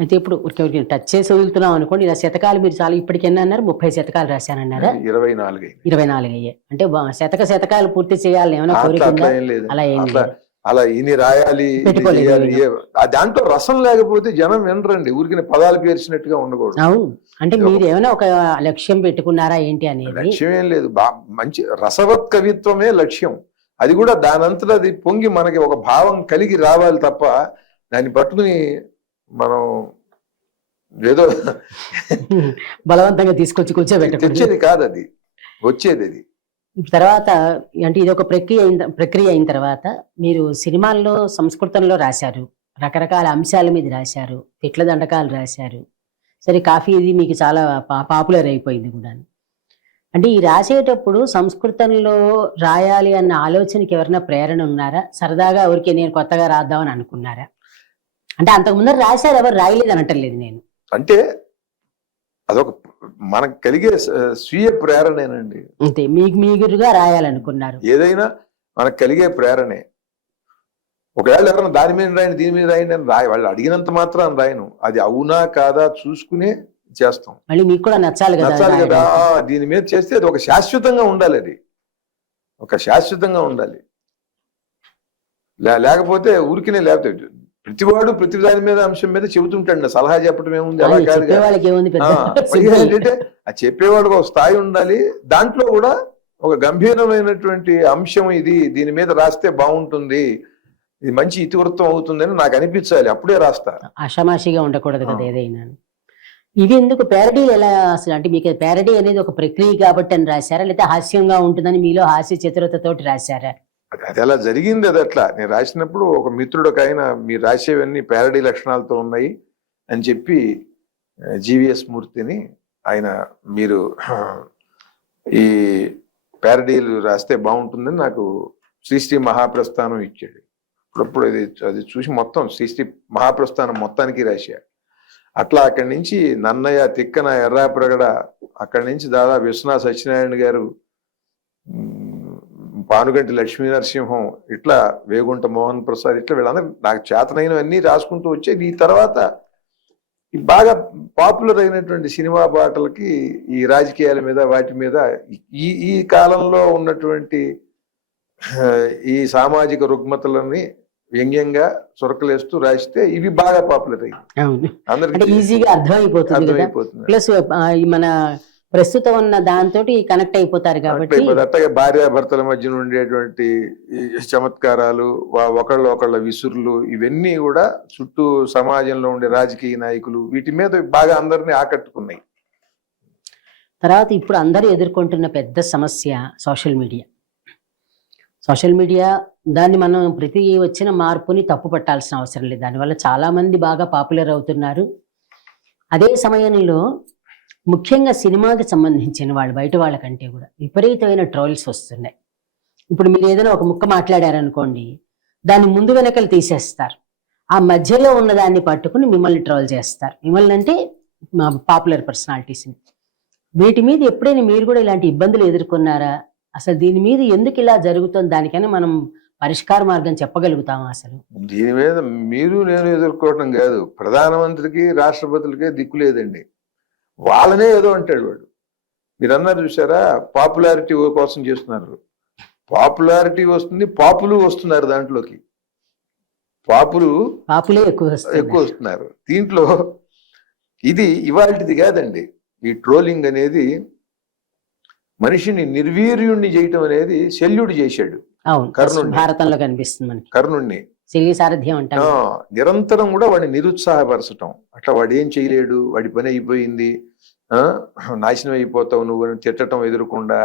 అయితే ఇప్పుడు ఊరికే టచ్ చేసి వదులుతున్నాం అనుకోండి, ఇలా శతకాలు మీరు చాలా ఇప్పటికి ఎన్ని అన్నారు? 30 శతకాలు రాశానన్నారా? 24 24 అయ్యాయి. అంటే శతకాలు పూర్తి చేయాలని ఏమైనా కోరిక అట్లా ఉందా? ఏం లేదు. అలా ఏం లేదు. అలా ఇన్ని రాయాలి, ఇది చేయాలి. దాంట్లో రసం లేకపోతే జనం వినరండి. ఊరికి పదాలు పేర్చినట్టుగా ఉండకూడదు. అవును. అంటే మీరు ఏమైనా ఒక లక్ష్యం పెట్టుకున్నారా ఏంటి అనేది? లక్ష్యం ఏం లేదు. మంచి రసవత్ కవిత్వమే లక్ష్యం. అది కూడా దానంతట అది పొంగి మనకి ఒక భావం కలిగి రావాలి తప్ప దాన్ని పట్టుకుని మనం ఏదో బలవంతంగా తీసుకొచ్చి తెచ్చేది కాదు. అది వచ్చేది. అది తర్వాత అంటే ఇది ఒక ప్రక్రియ అయిన తర్వాత మీరు సినిమాల్లో సంస్కృతంలో రాశారు, రకరకాల అంశాల మీద రాశారు, తిట్ల దండకాలు రాశారు. సరే, కాఫీ ఇది మీకు చాలా పాపులర్ అయిపోయింది కూడా. అంటే ఈ రాసేటప్పుడు సంస్కృతంలో రాయాలి అన్న ఆలోచనకి ఎవరైనా ప్రేరణ ఉన్నారా? సరదాగా ఎవరికి నేను కొత్తగా రాద్దామని అనుకున్నారా? అంటే అంతకు ముందర రాశారు, ఎవరు రాయలేదు అనటలేదు నేను. అంటే అదొక మనకు కలిగే స్వీయ ప్రేరణేనండి. అంతే, మీరుగా రాయాలనుకున్నారు. ఏదైనా మనకు కలిగే ప్రేరణే. ఒకవేళ ఎవరైనా దాని మీద రాయండి, దీని మీద రాయండి అని వాళ్ళు అడిగినంత మాత్రం రాయను. అది అవునా కాదా చూసుకునే చేస్తాం. మళ్ళీ మీకు కూడా నచ్చాలి కదా. దీని మీద చేస్తే అది ఒక శాశ్వతంగా ఉండాలి. అది ఒక శాశ్వతంగా ఉండాలి. లేకపోతే ఊరికినే లేకపోతే ప్రతివాడు ప్రతి దాని మీద అంశం మీద చెబుతుంటాడు. సలహా చెప్పడం ఏముంది, అలా కాదు. ఏంటంటే ఆ చెప్పేవాడికి ఒక స్థాయి ఉండాలి. దాంట్లో కూడా ఒక గంభీరమైనటువంటి అంశం ఇది, దీని మీద రాస్తే బాగుంటుంది, ఇది మంచి ఇతివృత్తం అవుతుంది అని నాకు అనిపించాలి. అప్పుడే రాస్తా. ఆషామాషిగా ఉండకూడదు కదా ఏదైనా. ఇది ఎందుకు ప్యారడీలు ఎలా అసలు? అంటే మీకు ప్యారడీ అనేది ఒక ప్రక్రియ కాబట్టి అని రాశారా, లేకపోతే హాస్యంగా ఉంటుందని మీలో హాస్య చతురతతోటి రాశారా? అది అలా జరిగింది. అది అట్లా నేను రాసినప్పుడు ఒక మిత్రుడు ఒక ఆయన, మీరు రాసేవన్నీ ప్యారడీ లక్షణాలతో ఉన్నాయి అని చెప్పి జీవీఎస్ మూర్తిని ఆయన, మీరు ఈ ప్యారడీలు రాస్తే బాగుంటుందని నాకు శ్రీశ్రీ మహాప్రస్థానం ఇచ్చాడు. అప్పుడప్పుడు అది చూసి మొత్తం శ్రీశ్రీ మహాప్రస్థానం మొత్తానికి రాశా. అట్లా అక్కడి నుంచి నన్నయ్య, తిక్కన, ఎర్రాప్రగడ, అక్కడి నుంచి దాదాపు విశ్వనాథ సత్యనారాయణ గారు, పానుగంటి లక్ష్మీ నరసింహం, ఇట్లా వేగుంట మోహన్ ప్రసాద్, ఇట్లా వీళ్ళందరూ నాకు చేతనైనవన్నీ రాసుకుంటూ వచ్చే. ఈ తర్వాత బాగా పాపులర్ అయినటువంటి సినిమా పాటలకి ఈ రాజకీయాల మీద వాటి మీద ఈ కాలంలో ఉన్నటువంటి ఈ సామాజిక రుగ్మతలని వ్యంగ్యంగా సొరకలేస్తూ రాస్తే ఇవి బాగా పాపులర్ అయ్యి అందరికి ఈజీగా అర్థమైపోతుంది. ప్లస్ మన ప్రస్తుతం ఉన్న దాంతో కనెక్ట్ అయిపోతారు కాబట్టి. అట్టగా భార్యాభర్తల మధ్య ఉండేటువంటి చమత్కారాలు, ఒకళ్ళ విసురులు, ఇవన్నీ కూడా చుట్టూ సమాజంలో ఉండే రాజకీయ నాయకులు, వీటి మీద బాగా అందరినీ ఆకట్టుకున్నాయి. తర్వాత ఇప్పుడు అందరూ ఎదుర్కొంటున్న పెద్ద సమస్య సోషల్ మీడియా. సోషల్ మీడియా దాన్ని మనం ప్రతి వచ్చిన మార్పుని తప్పు పట్టాల్సిన అవసరం లేదు. దానివల్ల చాలా మంది బాగా పాపులర్ అవుతున్నారు. అదే సమయంలో ముఖ్యంగా సినిమాకి సంబంధించిన వాళ్ళు బయట వాళ్ళకంటే కూడా విపరీతమైన ట్రోల్స్ వస్తున్నాయి. ఇప్పుడు మీరు ఏదైనా ఒక ముక్క మాట్లాడారనుకోండి, దాన్ని ముందు వెనకలు తీసేస్తారు. ఆ మధ్యలో ఉన్న దాన్ని పట్టుకుని మిమ్మల్ని ట్రోల్ చేస్తారు. మిమ్మల్ని అంటే మా పాపులర్ పర్సనాలిటీస్ని. వీటి మీద ఎప్పుడైనా మీరు కూడా ఇలాంటి ఇబ్బందులు ఎదుర్కొన్నారా? అసలు దీని మీద ఎందుకు ఇలా జరుగుతుంది, దానికైనా మనం పరిష్కార మార్గం చెప్పగలుగుతామా? అసలు దీని మీద మీరు నేను ఎదుర్కోవటం కాదు, ప్రధానమంత్రికి రాష్ట్రపతులకే దిక్కు లేదండి. వాళ్ళనే ఏదో అంటాడు వాడు. మీరు అన్నారు చూసారా, పాపులారిటీ కోసం చేస్తున్నారు. పాపులారిటీ వస్తుంది, పాపులు వస్తున్నారు. దాంట్లోకి పాపులే ఎక్కువ వస్తున్నారు. దీంట్లో ఇది ఇవాళది కాదండి. ఈ ట్రోలింగ్ అనేది మనిషిని నిర్వీర్యుణ్ణి చేయటం అనేది శల్యుడు చేశాడు. భారతంలో కనిపిస్తుంది కర్ణుణ్ణి. నిరంతరం కూడా వాడిని నిరుత్సాహపరచటం. అట్లా వాడు ఏం చేయలేడు, వాడి పని అయిపోయింది, నాశనం అయిపోతావు నువ్వు అని తిట్టడం ఎదురకుండా.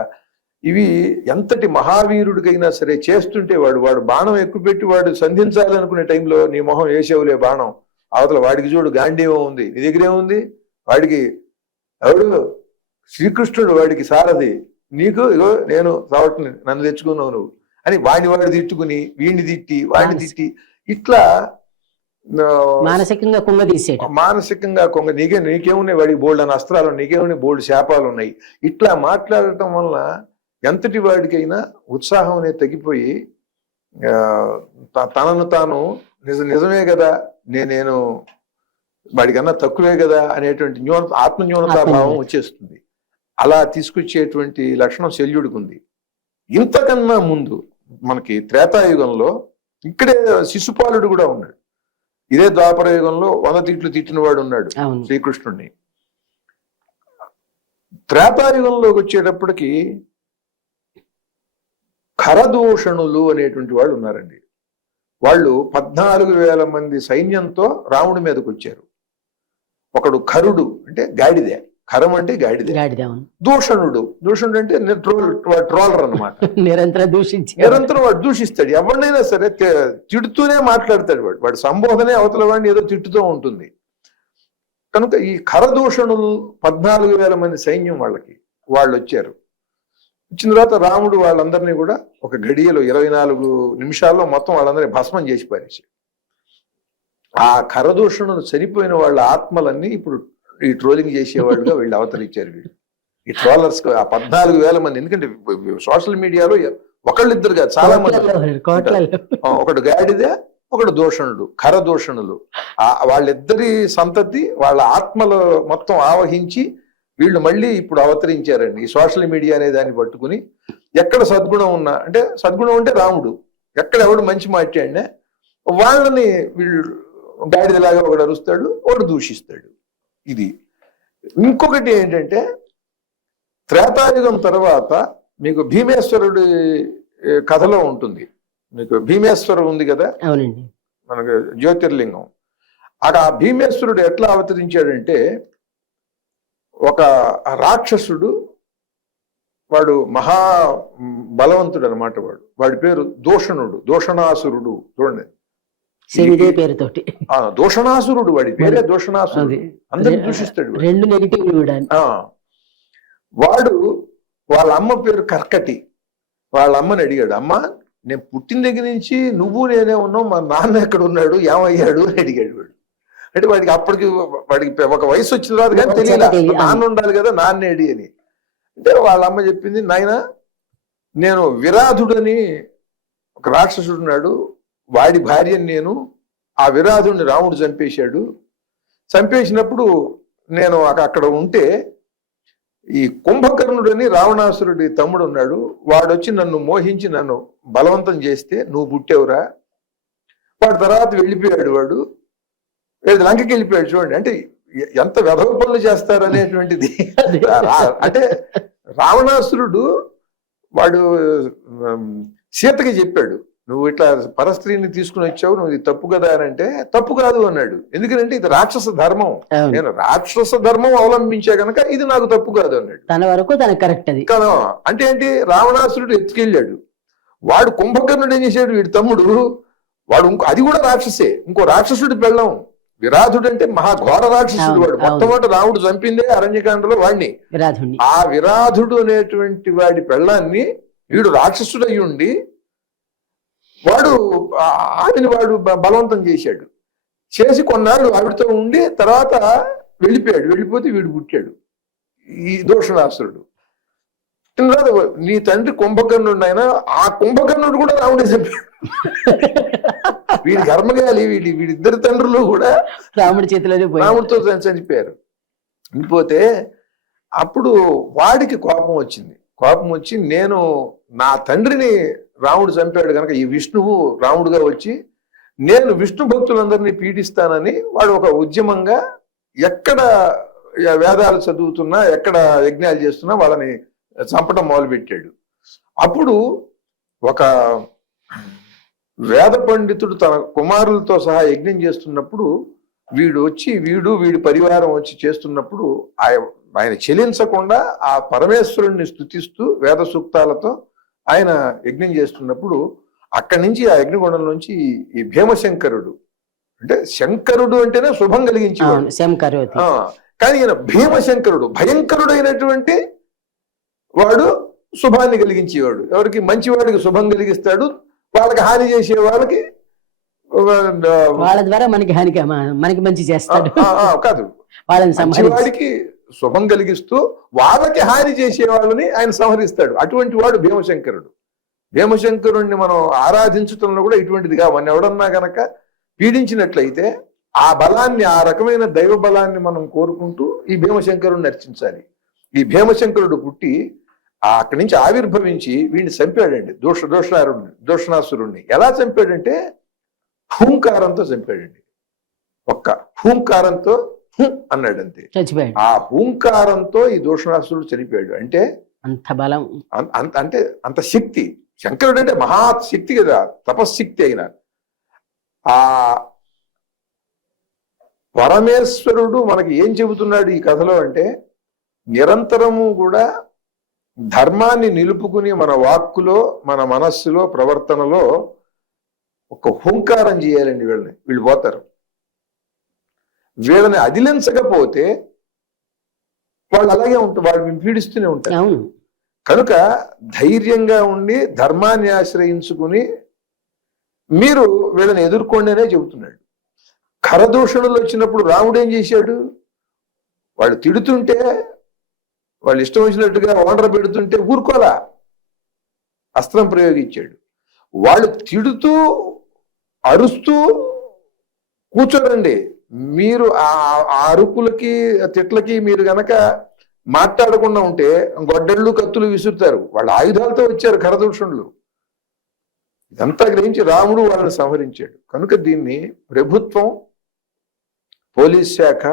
ఇవి ఎంతటి మహావీరుడికైనా సరే చేస్తుంటే వాడు బాణం ఎక్కువ పెట్టి వాడు సంధించాలనుకునే టైంలో నీ మొహం వేసేవులే బాణం, అవతల వాడికి చూడు గాంధీవం ఉంది, నీ దగ్గరేముంది, వాడికి ఎవడు శ్రీకృష్ణుడు, వాడికి సారథి, నీకు ఇగో నేను సావట్ని, నన్ను తెచ్చుకున్నావు నువ్వు అని వాడు తిట్టుకుని వీడిని తిట్టి వాడిని తిట్టి ఇట్లా మానసికంగా కొంగ నీకేమున్నాయి, వాడికి బోల్డ్ అని అస్త్రాలు, నీకేమున్నాయి బోల్డ్ శాపాలు ఉన్నాయి. ఇట్లా మాట్లాడటం వల్ల ఎంతటి వాడికైనా ఉత్సాహం అనేది తగ్గిపోయి తనను తాను నిజమే కదా, నేను వాడికన్నా తక్కువే కదా అనేటువంటి ఆత్మన్యూనతాభావం వచ్చేస్తుంది. అలా తీసుకొచ్చేటువంటి లక్షణం శల్యుడికి ఉంది. ఇంతకన్నా ముందు మనకి త్రేతాయుగంలో ఇక్కడే శిశుపాలుడు కూడా ఉన్నాడు. ఇదే ద్వాపర యుగంలో 100 తిట్లు తిట్టిన వాడు ఉన్నాడు శ్రీకృష్ణుడిని. త్రేతాయుగంలోకి వచ్చేటప్పటికి ఖరదూషణులు అనేటువంటి వాళ్ళు ఉన్నారండి. వాళ్ళు 14,000 మంది సైన్యంతో రాముడి మీదకి వచ్చారు. ఒకడు ఖరుడు అంటే గాడిదే, ఖరం అంటే గాడిదే, దూషణుడు అంటే ట్రోలర్ అన్నమాట. నిరంతరం వాడు దూషిస్తాడు. ఎవరినైనా సరే తిడుతూనే మాట్లాడతాడు. వాడు సంబోధనే అవతల వాడిని ఏదో తిట్టుతూ ఉంటుంది. కనుక ఈ ఖరదూషణులు 14,000 మంది సైన్యం వాళ్ళు వచ్చారు. వచ్చిన తర్వాత రాముడు వాళ్ళందరినీ కూడా ఒక గడియలో 24 నిమిషాల్లో మొత్తం వాళ్ళందరినీ భస్మం చేసి పారేశాడు. ఆ ఖరదూషణులు చనిపోయిన వాళ్ళ ఆత్మలన్నీ ఇప్పుడు ఈ ట్రోలింగ్ చేసేవాళ్ళుగా వీళ్ళు అవతరించారు. వీళ్ళు ఈ ట్రోలర్స్ ఆ 14,000 మంది. ఎందుకంటే సోషల్ మీడియాలో ఒకళ్ళిద్దరు కాదు, చాలా మంది. ఒకడు గాడిదే, ఒకడు దూషణుడు, ఖరదూషణులు. వాళ్ళిద్దరి సంతతి వాళ్ళ ఆత్మలు మొత్తం ఆవహించి వీళ్ళు మళ్ళీ ఇప్పుడు అవతరించారండి. ఈ సోషల్ మీడియా అనే దాన్ని పట్టుకుని ఎక్కడ సద్గుణం ఉన్నా, అంటే సద్గుణం అంటే రాముడు, ఎక్కడ ఎవడు మంచి మాట్లాడినా వాళ్ళని వీళ్ళు గాడిదలాగా ఒకడు అరుస్తాడు, ఒకడు దూషిస్తాడు. ఇది. ఇంకొకటి ఏంటంటే త్రేతాయుగం తర్వాత మీకు భీమేశ్వరుడి కథలో ఉంటుంది. మీకు భీమేశ్వరం ఉంది కదా, మనకు జ్యోతిర్లింగం. అక్కడ ఆ భీమేశ్వరుడు ఎట్లా అవతరించాడంటే ఒక రాక్షసుడు, వాడు మహా బలవంతుడు అనమాట. వాడి పేరు దూషణుడు, దూషణాసురుడు. చూడండి, పేరుతోటి దూషణాసురుడు, వాడి పేరే దూషణాసురుడు. అందరిని దూషిస్తాడు. వాడు వాళ్ళ అమ్మ పేరు కర్కటి. వాళ్ళ అమ్మని అడిగాడు, అమ్మ నేను పుట్టిన దగ్గర నుంచి నువ్వు నేనే ఉన్నావు, మా నాన్న ఎక్కడ ఉన్నాడు, ఏమయ్యాడు అని అడిగాడు వాడు. అంటే వాడికి ఒక వయసు వచ్చిన తర్వాత కానీ తెలియదు నాన్న ఉండాలి కదా, నాన్నేడి అని. అంటే వాళ్ళ అమ్మ చెప్పింది, నాయన నేను విరాధుడని ఒక రాక్షసుడు ఉన్నాడు, వాడి భార్యని నేను, ఆ విరాధుడిని రాముడు చంపేశాడు. చంపేసినప్పుడు నేను అక్కడ ఉంటే ఈ కుంభకర్ణుడని రావణాసురుడి తమ్ముడు ఉన్నాడు, వాడొచ్చి నన్ను మోహించి నన్ను బలవంతం చేస్తే నువ్వు పుట్టేవురా. వాడి తర్వాత వెళ్ళిపోయాడు, వాడు లంకకి వెళ్ళిపోయాడు. చూడండి, అంటే ఎంత వెధవ పనులు చేస్తారు అనేటువంటిది. అంటే రావణాసురుడు వాడు సీతకి చెప్పాడు, నువ్వు ఇట్లా పరస్త్రీని తీసుకుని వచ్చావు, నువ్వు ఇది తప్పు కదా అని అంటే తప్పు కాదు అన్నాడు. ఎందుకంటే ఇది రాక్షస ధర్మం, నేను రాక్షస ధర్మం అవలంబించా కనుక ఇది నాకు తప్పు కాదు అన్నాడు. తన వరకు తన కరెక్ట్ అది కదా. అంటే ఏంటి, రావణాసురుడు ఎత్తుకెళ్ళాడు. వాడు కుంభకర్ణుడు ఏం చేశాడు, వీడి తమ్ముడు వాడు అది కూడా రాక్షసే, ఇంకో రాక్షసుడి పెళ్ళం. విరాధుడు అంటే మహాఘోర రాక్షసుడు. వాడు మొట్టమొదటి రాముడు చంపిందే అరణ్యకాండలో వాడిని. ఆ విరాధుడు అనేటువంటి వాడి పెళ్ళాన్ని వీడు రాక్షసుడు అయి ఉండి వాడు ఆమెను బలవంతం చేశాడు. చేసి కొన్నాళ్ళు ఆవిడతో ఉండి తర్వాత వెళ్ళిపోయాడు. వెళ్ళిపోతే వీడు పుట్టాడు, ఈ దూషణాసురుడు. తర్వాత నీ తండ్రి కుంభకర్ణుడు అయినా ఆ కుంభకర్ణుడు కూడా రాముడే చంపాడు. వీడి కర్మగాలి, వీడిద్దరి తండ్రులు కూడా రాముడి చేతిలోనే రాముడితో చనిపోయారు. చనిపోతే అప్పుడు వాడికి కోపం వచ్చింది. కోపం వచ్చి నేను నా తండ్రిని రాముడు చంపాడు కనుక ఈ విష్ణువు రాముడుగా వచ్చి నేను విష్ణు భక్తులందరినీ పీడిస్తానని వాడు ఒక ఉద్యమంగా ఎక్కడ వేదాలు చదువుతున్నా, ఎక్కడ యజ్ఞాలు చేస్తున్నా వాళ్ళని చంపడం మొదలుపెట్టాడు. అప్పుడు ఒక వేద పండితుడు తన కుమారులతో సహా యజ్ఞం చేస్తున్నప్పుడు వీడి పరివారం వచ్చి చేస్తున్నప్పుడు ఆయన చెలించకుండా ఆ పరమేశ్వరుణ్ణి స్తుతిస్తూ వేద సూక్తాలతో ఆయన యజ్ఞం చేస్తున్నప్పుడు అక్కడి నుంచి ఆ యజ్ఞగుండం నుంచి ఈ భీమశంకరుడు, అంటే శంకరుడు అంటేనే శుభం కలిగించేవాడు, కానీ ఈయన భీమశంకరుడు భయంకరుడైనటువంటి వాడు శుభాన్ని కలిగించేవాడు. ఎవరికి? మంచివాడికి శుభం కలిగిస్తాడు, వాళ్ళకి హాని చేసే వాళ్ళకి వాళ్ళ ద్వారా మనకి మంచి చేస్తాడు. కాదు, మంచివాడికి శుభం కలిగిస్తూ వాళ్ళకి హాని చేసే వాళ్ళని ఆయన సంహరిస్తాడు. అటువంటి వాడు భీమశంకరుడు. భీమశంకరుణ్ణి మనం ఆరాధించటంలో కూడా ఇటువంటిదిగా మన ఎవడన్నా గనక పీడించినట్లయితే ఆ బలాన్ని, ఆ రకమైన దైవ బలాన్ని మనం కోరుకుంటూ ఈ భీమశంకరుడిని అర్చించాలి. ఈ భీమశంకరుడు పుట్టి అక్కడి నుంచి ఆవిర్భవించి వీడిని చంపాడండి, దూషణాసురుణ్ణి. ఎలా చంపాడంటే హూంకారంతో చంపాడండి. ఒక్క హూంకారంతో అన్నాడు అంతే. చచ్చిపోయాడు. ఆ హూంకారంతో ఈ దూషణాసురుడు చనిపోయాడు. అంటే అంత బలం, అంటే అంత శక్తి. శంకరుడు అంటే మహాశక్తి కదా, తపశ్శక్తి అయిన ఆ పరమేశ్వరుడు మనకి ఏం చెబుతున్నాడు ఈ కథలో అంటే, నిరంతరము కూడా ధర్మాన్ని నిలుపుకుని మన వాక్కులో, మన మనస్సులో, ప్రవర్తనలో ఒక హుంకారం చేయాలండి. వీళ్ళు పోతారు. వీళ్ళని అదిలించకపోతే వాళ్ళు అలాగే ఉంటారు, వాళ్ళు పీడిస్తూనే ఉంటారు. కనుక ధైర్యంగా ఉండి ధర్మాన్ని ఆశ్రయించుకుని మీరు వీళ్ళని ఎదుర్కోండి అనే చెబుతున్నాడు. ఖరదూషణులు వచ్చినప్పుడు రాముడు ఏం చేశాడు? వాళ్ళు తిడుతుంటే, వాళ్ళు ఇష్టం వచ్చినట్టుగా ఓనర్ పెడుతుంటే ఊరుకోలా, అస్త్రం ప్రయోగించాడు. వాళ్ళు తిడుతూ అరుస్తూ కూర్చోరండి. మీరు ఆ అరుపులకి తిట్లకి మీరు గనక మాట్లాడకుండా ఉంటే గొడ్డళ్ళు కత్తులు విసురుతారు. వాళ్ళ ఆయుధాలతో వచ్చారు ఖరదూషణులు. ఇదంతా గ్రహించి రాముడు వాళ్ళని సంహరించాడు. కనుక దీన్ని ప్రభుత్వం, పోలీస్ శాఖ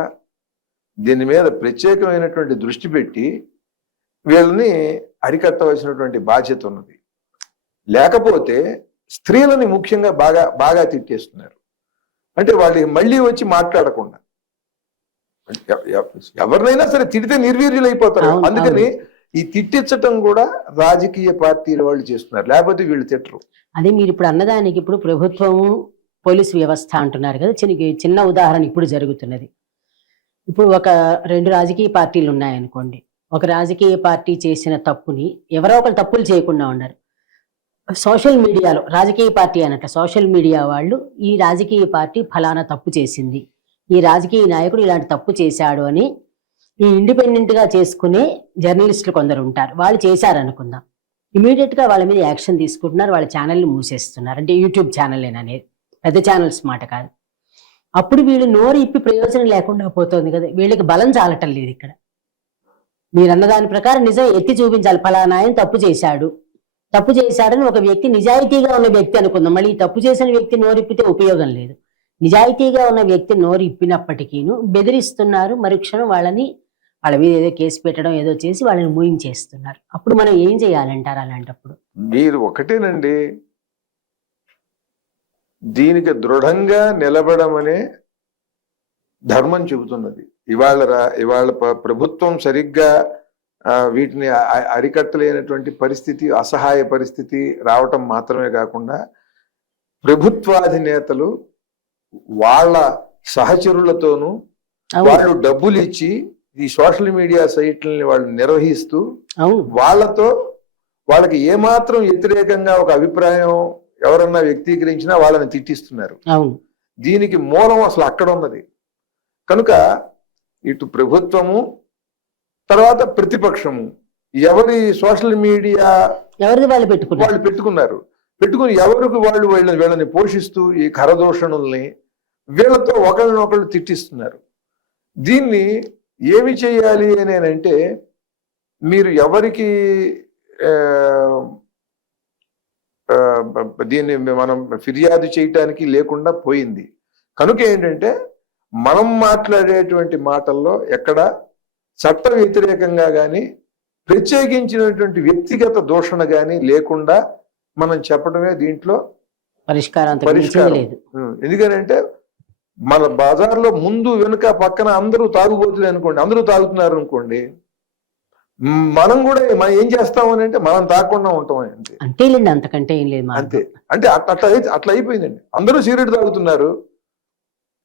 దీని మీద ప్రత్యేకమైనటువంటి దృష్టి పెట్టి వీళ్ళని అరికట్టవలసినటువంటి బాధ్యత ఉన్నది. లేకపోతే స్త్రీలని ముఖ్యంగా బాగా బాగా తిట్టేస్తున్నారు. అంటే వాళ్ళు మళ్ళీ వచ్చి మాట్లాడకుండా, ఎవరినైనా సరే తిడితే నిర్వీర్యులు అయిపోతారు. అందుకని ఈ తిట్టించటం కూడా రాజకీయ పార్టీల వాళ్ళు చేస్తున్నారు, లేకపోతే వీళ్ళు తిట్టరు. అదే మీరు ఇప్పుడు అన్నదానికి ఇప్పుడు ప్రభుత్వము, పోలీసు వ్యవస్థ అంటున్నారు కదా, చిన్న ఉదాహరణ ఇప్పుడు జరుగుతున్నది. ఇప్పుడు ఒక 2 రాజకీయ పార్టీలు ఉన్నాయనుకోండి. ఒక రాజకీయ పార్టీ చేసిన తప్పుని ఎవరో ఒకరు తప్పులు చేయకుండా ఉన్నారు. సోషల్ మీడియాలో రాజకీయ పార్టీ అన్నట్టు సోషల్ మీడియా వాళ్ళు ఈ రాజకీయ పార్టీ ఫలానా తప్పు చేసింది, ఈ రాజకీయ నాయకుడు ఇలాంటి తప్పు చేశాడు అని ఈ ఇండిపెండెంట్ గా చేసుకునే జర్నలిస్టులు కొందరు ఉంటారు. వాళ్ళు చేశారనుకుందాం, ఇమీడియట్ గా వాళ్ళ మీద యాక్షన్ తీసుకుంటున్నారు, వాళ్ళ ఛానల్ని మూసేస్తున్నారు. అంటే యూట్యూబ్ ఛానల్ అనేది పెద్ద ఛానల్స్ మాట కాదు. అప్పుడు వీళ్ళు నోరు ఇప్పి ప్రయోజనం లేకుండా పోతుంది కదా, వీళ్ళకి బలం చాలటం లేదు. ఇక్కడ మీరు అన్న దాని ప్రకారం నిజం ఎత్తి చూపించాలి. ఫలానా ఆయన తప్పు చేశాడని ఒక వ్యక్తి, నిజాయితీగా ఉన్న వ్యక్తి అనుకుందాం. మళ్ళీ తప్పు చేసిన వ్యక్తి నోరిప్పితే ఉపయోగం లేదు. నిజాయితీగా ఉన్న వ్యక్తి నోరు ఇప్పినప్పటికీను బెదిరిస్తున్నారు. మరుక్షణం వాళ్ళ మీద ఏదో కేసు పెట్టడం ఏదో చేసి వాళ్ళని మూయించేస్తున్నారు. అప్పుడు మనం ఏం చేయాలంటారు అలాంటప్పుడు? మీరు ఒకటేనండి, దీనికి దృఢంగా నిలబడమనే ధర్మం చెబుతున్నది. ఇవాళ ప్రభుత్వం సరిగ్గా వీటిని అరికట్టలేనటువంటి పరిస్థితి, అసహాయ పరిస్థితి రావటం మాత్రమే కాకుండా ప్రభుత్వాధినేతలు వాళ్ళ సహచరులతోనూ వాళ్ళు డబ్బులు ఇచ్చి ఈ సోషల్ మీడియా సైట్లని వాళ్ళు నిర్వహిస్తూ వాళ్ళకి ఏమాత్రం వ్యతిరేకంగా ఒక అభిప్రాయం ఎవరన్నా వ్యక్తీకరించినా వాళ్ళని తిట్టిస్తున్నారు. దీనికి మూలం అసలు అక్కడ ఉన్నది. కనుక ఇటు ప్రభుత్వము, తర్వాత ప్రతిపక్షము, ఎవరి సోషల్ మీడియా వాళ్ళు పెట్టుకుని ఎవరికి వాళ్ళు వీళ్ళని పోషిస్తూ ఈ ఖరదూషణుల్ని వీళ్ళతో ఒకళ్ళనొకళ్ళు తిట్టిస్తున్నారు. దీన్ని ఏమి చేయాలి అని అంటే, మీరు ఎవరికి దీన్ని మనం ఫిర్యాదు చేయటానికి లేకుండా పోయింది. కనుక ఏంటంటే, మనం మాట్లాడేటువంటి మాటల్లో ఎక్కడ చట్ట వ్యతిరేకంగా కానీ ప్రత్యేకించినటువంటి వ్యక్తిగత దూషణ కానీ లేకుండా మనం చెప్పడమే దీంట్లో పరిష్కారం. ఎందుకనంటే మన బజార్లో ముందు వెనుక పక్కన అందరూ తాగుబోతులే అనుకోండి, అందరూ తాగుతున్నారు అనుకోండి, మనం కూడా మనం ఏం చేస్తామని అంటే మనం తాగకుండా ఉంటాం అంతే. అంతకంటే ఏం లేదు అంతే. అంటే అట్లా అయిపోయిందండి. అందరూ సిగరెట్ తాగుతున్నారు,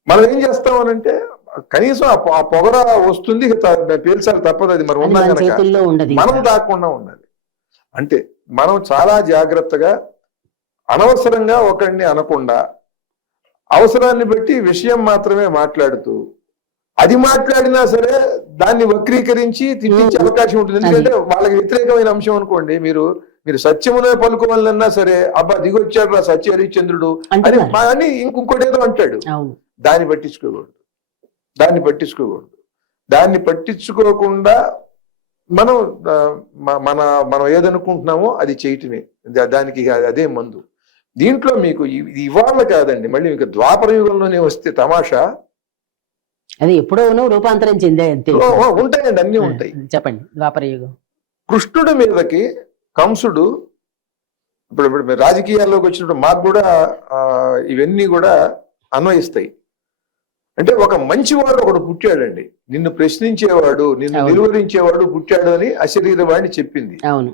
మనం ఏం చేస్తామనంటే కనీసం ఆ పొగర వస్తుంది, పేల్చాలి తప్పదు. అది మరి ఉన్నా కనుక మనం తాగకుండా ఉండాలి. అంటే మనం చాలా జాగ్రత్తగా అనవసరంగా ఒకరిని అనకుండా అవసరాన్ని బట్టి విషయం మాత్రమే మాట్లాడుతూ, అది మాట్లాడినా సరే దాన్ని వక్రీకరించి తిట్టించే అవకాశం ఉంటుంది. ఎందుకంటే వాళ్ళకి వ్యతిరేకమైన అంశం అనుకోండి, మీరు సత్యమునే పలుకోవాలన్నా సరే, అబ్బా దిగొచ్చాడు రా సత్య హరిశ్చంద్రుడు అని ఇంకొకటి ఏదో అంటాడు. దాన్ని పట్టించుకోకుండా మనం మనం ఏదనుకుంటున్నామో అది చేయటమే, దానికి అదే మందు. దీంట్లో మీకు ఇది ఇవాళ కాదండి, మళ్ళీ మీకు ద్వాపర యుగంలోనే వస్తే తమాషా. అది ఎప్పుడో రూపాంతరం చెందాయి అంతే. ఉంటాయండి, అన్ని ఉంటాయి. చెప్పండి. ద్వాపర యుగం కృష్ణుడి మీదకి కంసుడు, ఇప్పుడు రాజకీయాల్లోకి వచ్చినప్పుడు మాకు కూడా ఇవన్నీ కూడా అన్వయిస్తాయి. అంటే ఒక మంచివాడు ఒకడు పుట్టాడండి, నిన్ను ప్రశ్నించేవాడు, నిన్ను నిలువరించేవాడు పుట్టాడు అని అశరీరవాణి చెప్పింది. అవును.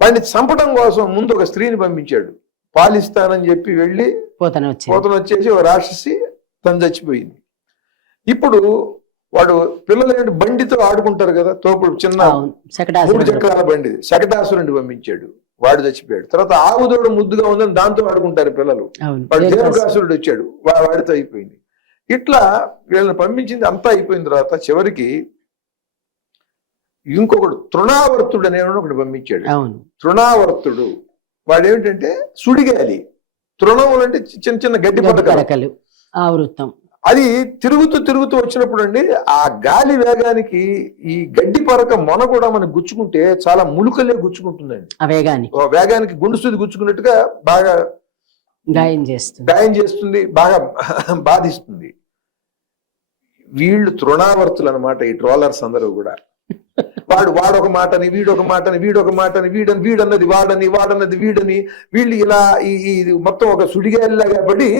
వాడిని చంపడం కోసం ముందు ఒక స్త్రీని పంపించాడు, పాలిస్తానని చెప్పి వెళ్ళి పోతన వచ్చేసి ఒక రాక్షసి తను చచ్చిపోయింది. ఇప్పుడు వాడు పిల్లలు బండితో ఆడుకుంటారు కదా, తోపుడు చిన్న 3 చక్రాల బండి, శకటాసురుడిని పంపించాడు, వాడు చచ్చిపోయాడు. తర్వాత ఆవుదోడు ముద్దుగా ఉందని దాంతో ఆడుకుంటారు పిల్లలు, వాడు దేవకాసురుడు వచ్చాడు, వాడితో అయిపోయింది. ఇట్లా వీళ్ళని పంపించింది అంతా అయిపోయిన తర్వాత చివరికి ఇంకొకడు తృణావర్తుడు అనేవాడు ఒకటి పంపించాడు. తృణావర్తుడు వాడు ఏమిటంటే సుడిగాలి, తృణములు అంటే చిన్న చిన్న గడ్డి పథకాలు, అది తిరుగుతూ వచ్చినప్పుడు అండి, ఆ గాలి వేగానికి ఈ గడ్డి పరక మొన కూడా మనకు గుచ్చుకుంటే చాలా ములుకలే గుచ్చుకుంటుందండి. ఆ వేగానికి గుండుసూది గుచ్చుకున్నట్టుగా బాగా గాయం చేస్తుంది, బాగా బాధిస్తుంది. వీళ్ళు తృణావర్తులు అనమాట, ఈ ట్రోలర్స్ అందరూ కూడా. వాడొక మాటని, వీడొక మాటని, వీడన్నది వాడన్నది వీడని, వీళ్ళు ఇలా ఈ మొత్తం ఒక సుడిగాలిలాగా పడి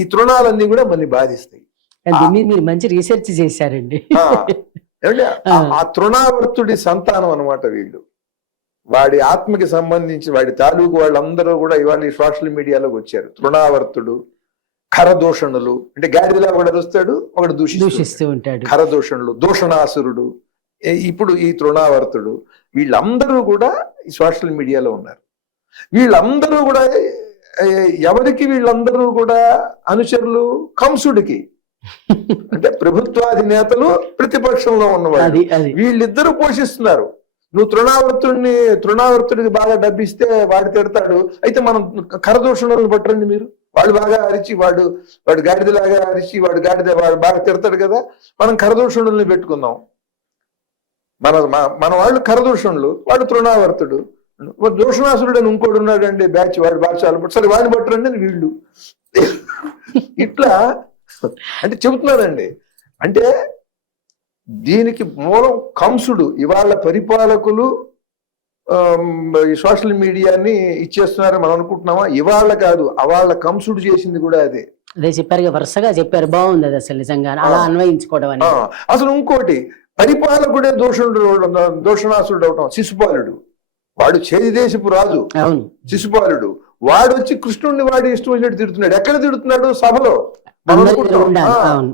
ఈ తృణాలన్నీ కూడా మనని బాధిస్తాయి. మీరు మంచి రీసెర్చ్ చేశారండి. ఆ తృణావర్తుడి సంతానం అనమాట వీళ్ళు. వాడి ఆత్మకి సంబంధించి వాడి తాలూకు వాళ్ళందరూ కూడా ఇవాళ సోషల్ మీడియాలోకి వచ్చారు. తృణావర్తుడు, ఖరదూషణులు, అంటే గాడిలా ఒకడు వస్తాడు, ఒకడు దూషిస్తూ ఉంటాడు. ఖరదూషణులు, దూషణాసురుడు, ఇప్పుడు ఈ తృణావర్తుడు, వీళ్ళందరూ కూడా ఈ సోషల్ మీడియాలో ఉన్నారు. వీళ్ళందరూ కూడా ఎవరికి? వీళ్ళందరూ కూడా అనుచరులు కంసుడికి. అంటే ప్రభుత్వాధినేతలు, ప్రతిపక్షంలో ఉన్నవాడు, వీళ్ళిద్దరూ పోషిస్తున్నారు. నువ్వు తృణావర్తుడికి బాగా డబ్బిస్తే వాడు తిడతాడు, అయితే మనం ఖరదూషణులను పట్టరండి మీరు, వాడు బాగా అరిచి వాడు గాడిదలాగా అరిచి వాడు బాగా తిడతాడు కదా, మనం ఖరదూషణుల్ని పెట్టుకుందాం. మన వాళ్ళు ఖరదూషణులు, వాడు తృణావర్తుడు. దూషణాసురుడు అని ఇంకోడు ఉన్నాడు అండి, బ్యాచ్, వాడు బాగా సరే వాడిని పట్టరండి అని వీళ్ళు. ఇట్లా అంటే చెబుతున్నానండి. అంటే దీనికి మూలం కంసుడు. ఇవాళ పరిపాలకులు ఈ సోషల్ మీడియాని ఇచ్చేస్తున్నారని మనం అనుకుంటున్నామా? ఇవాళ కాదు, అవాళ కంసుడు చేసింది కూడా అదే చెప్పారు, వరుసగా చెప్పారు. బాగుంది అది అసలు నిజంగా అలా అన్వయించుకోవడం. అసలు ఇంకోటి, పరిపాలకుడే దూషణాసురుడు అవటం. శిశుపాలుడు, వాడు చేదిదేశపు రాజు శిశుపాలుడు, వాడు వచ్చి కృష్ణుడిని వాడి ఇష్టం వచ్చినట్టు తిడుతున్నాడు. ఎక్కడ తిడుతున్నాడు? సభలో.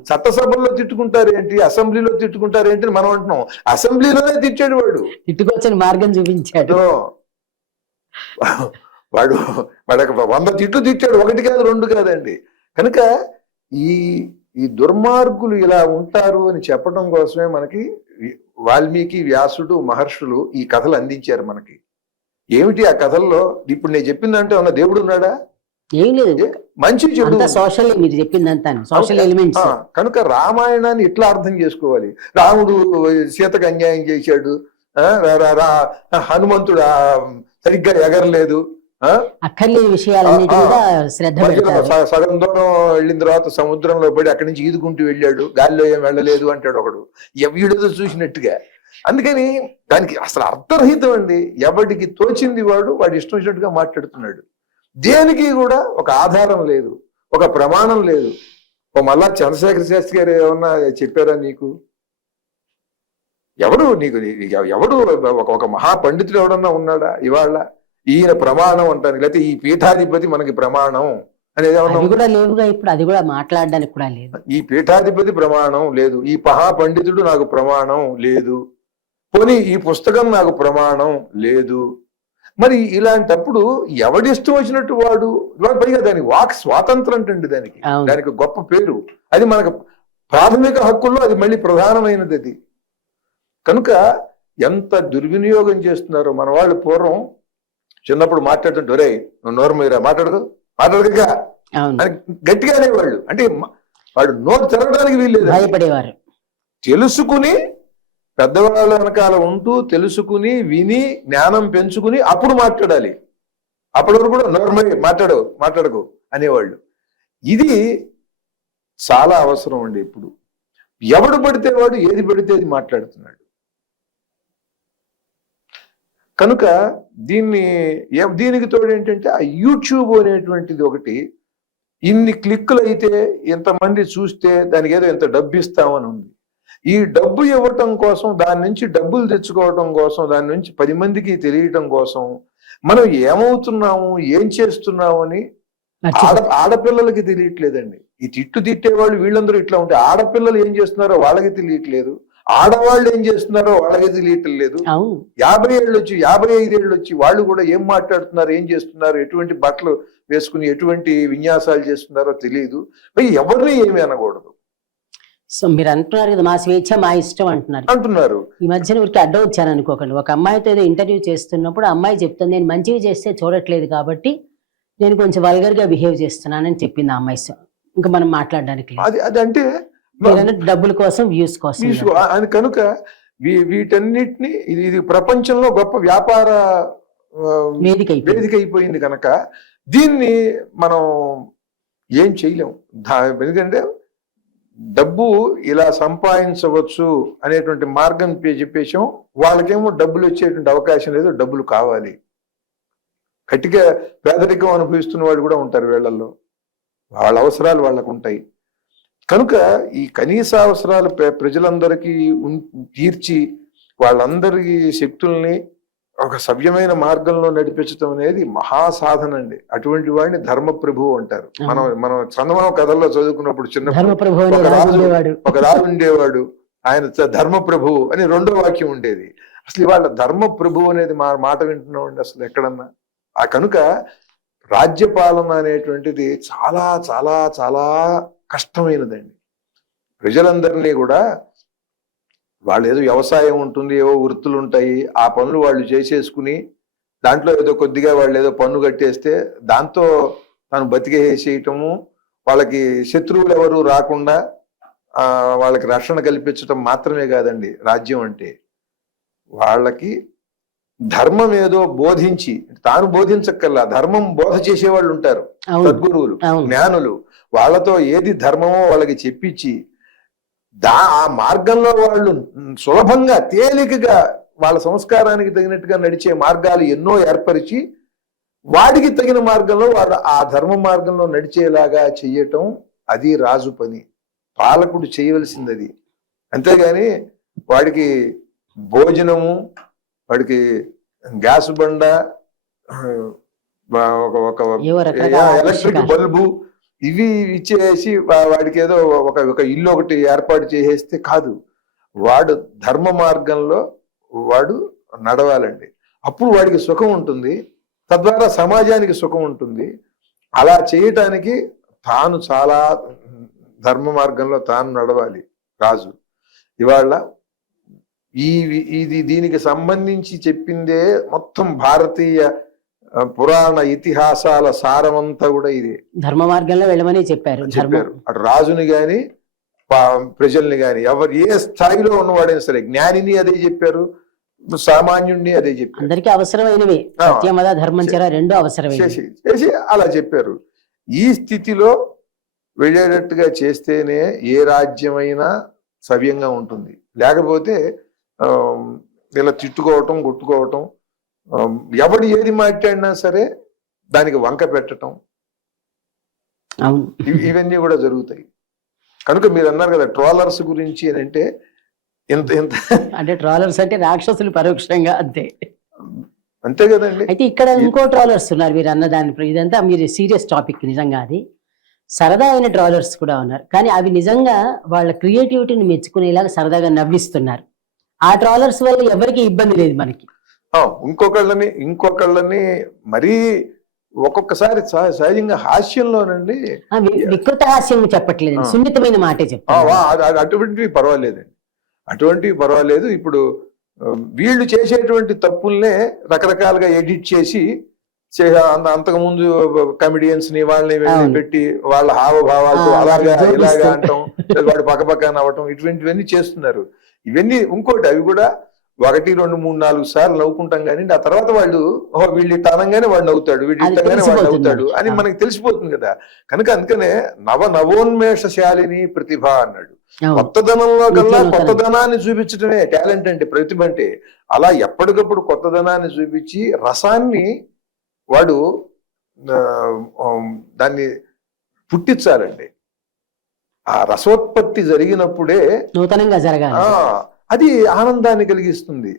చట్టసభల్లో తిట్టుకుంటారు ఏంటి, అసెంబ్లీలో తిట్టుకుంటారు ఏంటి మనం అంటున్నాం. అసెంబ్లీలోనే తిట్టాడు వాడు, తిట్టుకొచ్చని మార్గం చూపించాడు. వాడు 100 తిట్లు తిట్టాడు, 1 కాదు 2 కాదండి. కనుక ఈ దుర్మార్గులు ఇలా ఉంటారు అని చెప్పడం కోసమే మనకి వాల్మీకి, వ్యాసుడు, మహర్షులు ఈ కథలు అందించారు మనకి. ఏమిటి ఆ కథల్లో? ఇప్పుడు నేను చెప్పిందంటే ఉన్న దేవుడు ఉన్నాడా? ఏం లేదు, మంచి చెడు సోషల్, మీరు చెప్పిందంతా సోషల్ ఎలిమెంట్స్. కనుక రామాయణాన్ని ఇట్లా అర్థం చేసుకోవాలి. రాముడు సీతకు అన్యాయం చేశాడు, హనుమంతుడు సరిగ్గా ఎగరలేదు, అక్కర్లేని విషయాలన్నీ కూడా శ్రద్ధ పెడతారు. సగం దూరం వెళ్ళిన తర్వాత సముద్రంలో పడి అక్కడి నుంచి ఈదుకుంటూ వెళ్ళాడు, గాలిలో ఏం వెళ్ళలేదు అంటాడు ఒకడు, వీడితో చూసినట్టుగా. అందుకని దానికి అసలు అర్థరహితం అండి. ఎవడికి తోచింది వాడు ఇష్టం వచ్చినట్టుగా మాట్లాడుతున్నాడు. దేనికి కూడా ఒక ఆధారం లేదు, ఒక ప్రమాణం లేదు. మళ్ళా చంద్రశేఖర శాస్త్రి గారు ఏమన్నా చెప్పారా నీకు? ఎవడు ఒక మహాపండితుడు ఎవడన్నా ఉన్నాడా ఇవాళ? ఈయన ప్రమాణం అంటాను, లేకపోతే ఈ పీఠాధిపతి మనకి ప్రమాణం అనేది ఏమన్నా ఇప్పుడు అది కూడా మాట్లాడడానికి కూడా లేదు. ఈ పీఠాధిపతి ప్రమాణం లేదు, ఈ మహాపండితుడు నాకు ప్రమాణం లేదు, పోనీ ఈ పుస్తకం నాకు ప్రమాణం లేదు. మరి ఇలాంటప్పుడు ఎవడిష్టం వచ్చినట్టు వాడు పైగా దానికి వాక్ స్వాతంత్రం అంటండి, దానికి గొప్ప పేరు. అది మనకు ప్రాథమిక హక్కుల్లో అది మళ్ళీ ప్రధానమైనది అది. కనుక ఎంత దుర్వినియోగం చేస్తున్నారో మన వాళ్ళు. పూర్వం చిన్నప్పుడు మాట్లాడుతుంటే, ఒరే నువ్వు నోరు మీరా మాట్లాడక అని గట్టిగా అనేవాళ్ళు. అంటే వాడు నోరు తెరవడానికి వీల్లేదు. భయపడేవారు. తెలుసుకుని పెద్దవాళ్ళ వెనకాల ఉంటూ తెలుసుకుని విని జ్ఞానం పెంచుకుని అప్పుడు మాట్లాడాలి. అప్పటి వరకు కూడా నోర్మై మాట్లాడకు అనేవాళ్ళు. ఇది చాలా అవసరం అండి. ఇప్పుడు ఎవడు పడితే వాడు ఏది పడితే అది మాట్లాడుతున్నాడు. కనుక దీనికి తోడు ఏంటంటే ఆ యూట్యూబ్ అనేటువంటిది ఒకటి. ఇన్ని క్లిక్కులు అయితే ఎంతమంది చూస్తే దానికి ఏదో ఎంత డబ్బు ఇస్తామని ఉంది. ఈ డబ్బు ఇవ్వటం కోసం, దాని నుంచి డబ్బులు తెచ్చుకోవటం కోసం, దాని నుంచి 10 మందికి తెలియటం కోసం మనం ఏమవుతున్నాము, ఏం చేస్తున్నాము అని ఆడపిల్లలకి తెలియట్లేదండి. ఈ తిట్టేవాళ్ళు వీళ్ళందరూ ఇట్లా ఉంటే ఆడపిల్లలు ఏం చేస్తున్నారో వాళ్ళకి తెలియట్లేదు, ఆడవాళ్ళు ఏం చేస్తున్నారో వాళ్ళకి తెలియట్లేదు. 50 ఏళ్ళు వచ్చి 55 ఏళ్ళు వచ్చి వాళ్ళు కూడా ఏం మాట్లాడుతున్నారు, ఏం చేస్తున్నారు, ఎటువంటి బట్టలు వేసుకుని ఎటువంటి విన్యాసాలు చేస్తున్నారో తెలియదు. ఎవరిని ఏమీ అనకూడదు. సో మీరు అంటున్నారు కదా, మా స్వేచ్ఛ మా ఇష్టం అంటున్నారు. ఈ మధ్యన ఊరికి అడ్డం వచ్చాను అనుకోకండి. ఒక అమ్మాయితో ఏదో ఇంటర్వ్యూ చేస్తున్నప్పుడు అమ్మాయి చెప్తుంది, నేను మంచిగా చేస్తే చూడట్లేదు కాబట్టి నేను కొంచెం వల్గర్ గా బిహేవ్ చేస్తున్నానని చెప్పింది ఆ అమ్మాయి. ఇంకా మనం మాట్లాడడానికి అదంటే డబ్బుల కోసం, వ్యూస్ కోసం. కనుక వీటన్నిటిని ఇది ప్రపంచంలో గొప్ప వ్యాపార వేదిక అయిపోయింది. కనుక దీన్ని మనం ఏం చేయలేం. ఎందుకంటే డబ్బు ఇలా సంపాదించవచ్చు అనేటువంటి మార్గం చెప్పేసాం. వాళ్ళకేమో డబ్బులు వచ్చేటువంటి అవకాశం లేదు, డబ్బులు కావాలి. గట్టిగా పేదరికం అనుభవిస్తున్న వాళ్ళు కూడా ఉంటారు వీళ్ళల్లో. వాళ్ళ అవసరాలు వాళ్ళకు ఉంటాయి. కనుక ఈ కనీస అవసరాలు ప్రజలందరికీ తీర్చి వాళ్ళందరి శక్తుల్ని ఒక సవ్యమైన మార్గంలో నడిపించడం అనేది మహాసాధన అండి. అటువంటి వాడిని ధర్మప్రభువు అంటారు. మనం చందమామ కథల్లో చదువుకున్నప్పుడు చిన్నప్పుడు ఒక రాజు ఉండేవాడు, ఆయన ధర్మప్రభువు అని 2వ వాక్యం ఉండేది. అసలు ఇవాళ ధర్మప్రభువు అనేది మాట వింటున్నామండి అసలు ఎక్కడన్నా. ఆ కనుక రాజ్యపాలన అనేటువంటిది చాలా చాలా చాలా కష్టమైనదండి. ప్రజలందరినీ కూడా వాళ్ళు ఏదో వ్యవసాయం ఉంటుంది, ఏవో వృత్తులు ఉంటాయి, ఆ పనులు వాళ్ళు చేసేసుకుని దాంట్లో ఏదో కొద్దిగా వాళ్ళు ఏదో పన్ను కట్టేస్తే దాంతో తను బతికేసేయటము, వాళ్ళకి శత్రువులు ఎవరు రాకుండా వాళ్ళకి రక్షణ కల్పించటం మాత్రమే కాదండి రాజ్యం అంటే. వాళ్ళకి ధర్మం ఏదో బోధించి, తాను బోధించక్కల్లా ధర్మం బోధ చేసేవాళ్ళు ఉంటారు, సద్గురువులు, జ్ఞానులు. వాళ్ళతో ఏది ధర్మమో వాళ్ళకి చెప్పించి ఆ మార్గంలో వాళ్ళు సులభంగా తేలికగా వాళ్ళ సంస్కారానికి తగినట్టుగా నడిచే మార్గాలు ఎన్నో ఏర్పరిచి వాడికి తగిన మార్గంలో వాడు ఆ ధర్మ మార్గంలో నడిచేలాగా చెయ్యటం అది రాజు పని, పాలకుడు చేయవలసింది అది. అంతేగాని వాడికి భోజనము, వాడికి గ్యాస్ బండ, ఒక ఎలక్ట్రిక్ బల్బు ఇవి ఇచ్చేసి వాడికి ఏదో ఒక ఇల్లు ఒకటి ఏర్పాటు చేసేస్తే కాదు. వాడు ధర్మ మార్గంలో వాడు నడవాలండి. అప్పుడు వాడికి సుఖం ఉంటుంది, తద్వారా సమాజానికి సుఖం ఉంటుంది. అలా చేయటానికి తాను చాలా ధర్మ మార్గంలో తాను నడవాలి రాజు. ఇవాళ దీనికి సంబంధించి చెప్పిందే మొత్తం భారతీయ పురాణ ఇతిహాసాల సారమంతా కూడా ఇది. ధర్మ మార్గంలో వెళ్ళమని చెప్పారు. అటు రాజుని గాని ప్రజల్ని గాని ఎవరు ఏ స్థాయిలో ఉన్నవాడైనా సరే, జ్ఞానిని అదే చెప్పారు, సామాన్యుడిని అదే చెప్పారు. అందరికీ అవసరమైనవి సత్యమద ధర్మంచర రెండు అవసరమైనవి చేసి అలా చెప్పారు. ఈ స్థితిలో వెళ్ళేటట్టుగా చేస్తేనే ఏ రాజ్యమైనా సవ్యంగా ఉంటుంది. లేకపోతే ఇలా తిట్టుకోవటం, కొట్టుకోవటం, ఎవడు ఏది మాట్లాడినా సరే దానికి వంక పెట్టడం, ఇవన్నీ కూడా జరుగుతాయి. కనుక మీరు అన్నారు కదా ట్రోలర్స్ గురించి అని అంటే, అంటే ట్రోలర్స్ అంటే రాక్షసులు పరోక్షంగా అంతే కదండి. అయితే ఇక్కడ ఇంకో ట్రోలర్స్ ఉన్నారు మీరు అన్న దాని. ఇదంతా మీరు సీరియస్ టాపిక్ నిజంగా. అది సరదా అయిన ట్రోలర్స్ కూడా ఉన్నారు, కానీ అవి నిజంగా వాళ్ళ క్రియేటివిటీని మెచ్చుకునేలాగా సరదాగా నవ్విస్తున్నారు. ఆ ట్రోలర్స్ వల్ల ఎవరికి ఇబ్బంది లేదు మనకి. ఇంకొకళ్ళని మరీ ఒక్కొక్కసారి సహజంగా హాస్యంలోనండి, వికృత హాస్యం చెప్పట్లేదు, సున్నితమైన మాటే చెప్తాను. అటువంటివి పర్వాలేదు. ఇప్పుడు వీళ్ళు చేసేటువంటి తప్పుల్నే రకరకాలుగా ఎడిట్ చేసి అంతకు ముందు కమెడియన్స్ ని వాళ్ళని వీళ్ళని అవును. పెట్టి వాళ్ళ హావభావాలతో ఆ, అలాగా జోకులు ఇలాగా ఇస్తూ. అంటాం, లేదా వాడు పక్కపక్క నవ్వటం, ఇటువంటివన్నీ చేస్తున్నారు. ఇవన్నీ ఇంకోటి, అవి కూడా 1, 2, 3, 4 సార్లు నవ్వుకుంటాం కానీ ఆ తర్వాత వాళ్ళు వీళ్ళు ఇట్లా అనగానే వాడు నవ్వుతాడు, వీళ్ళు అది ఇట్టగానే వాడు తెలిసిపోతుంది నవ్వుతాడు మనకి. అని అవును. మనకి తెలిసిపోతుంది కదా. కనుక అందుకనే నవోన్మేషశాలిని ప్రతిభ అన్నాడు. అవును. కొత్తదనంలో కల్లా నిత్య నూతనం. కొత్తదనాన్ని చూపించడమే టాలెంట్ అంటే, ప్రతిభ అంటే. అలా ఎప్పటికప్పుడు కొత్తదనాన్ని చూపించి రసాన్ని వాడు దాన్ని పుట్టించాలండి. ఆ రసోత్పత్తి జరిగినప్పుడే నూతనంగా జరగాలి. అది ఆనందాన్ని కలిగిస్తుంది.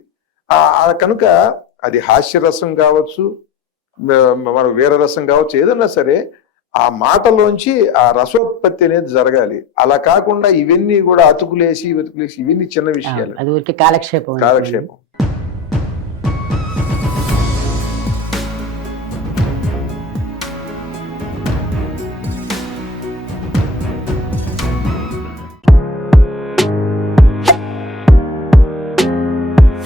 కనుక అది హాస్యరసం కావచ్చు, మన వీరరసం కావచ్చు, ఏదన్నా సరే ఆ మాటలోంచి ఆ రసోత్పత్తి అనేది జరగాలి. అలా కాకుండా ఇవన్నీ కూడా అతుకులేసి వెతుకులేసి ఇవన్నీ చిన్న విషయాలు, అది ఊరికే కాలక్షేపం. కాలక్షేపం.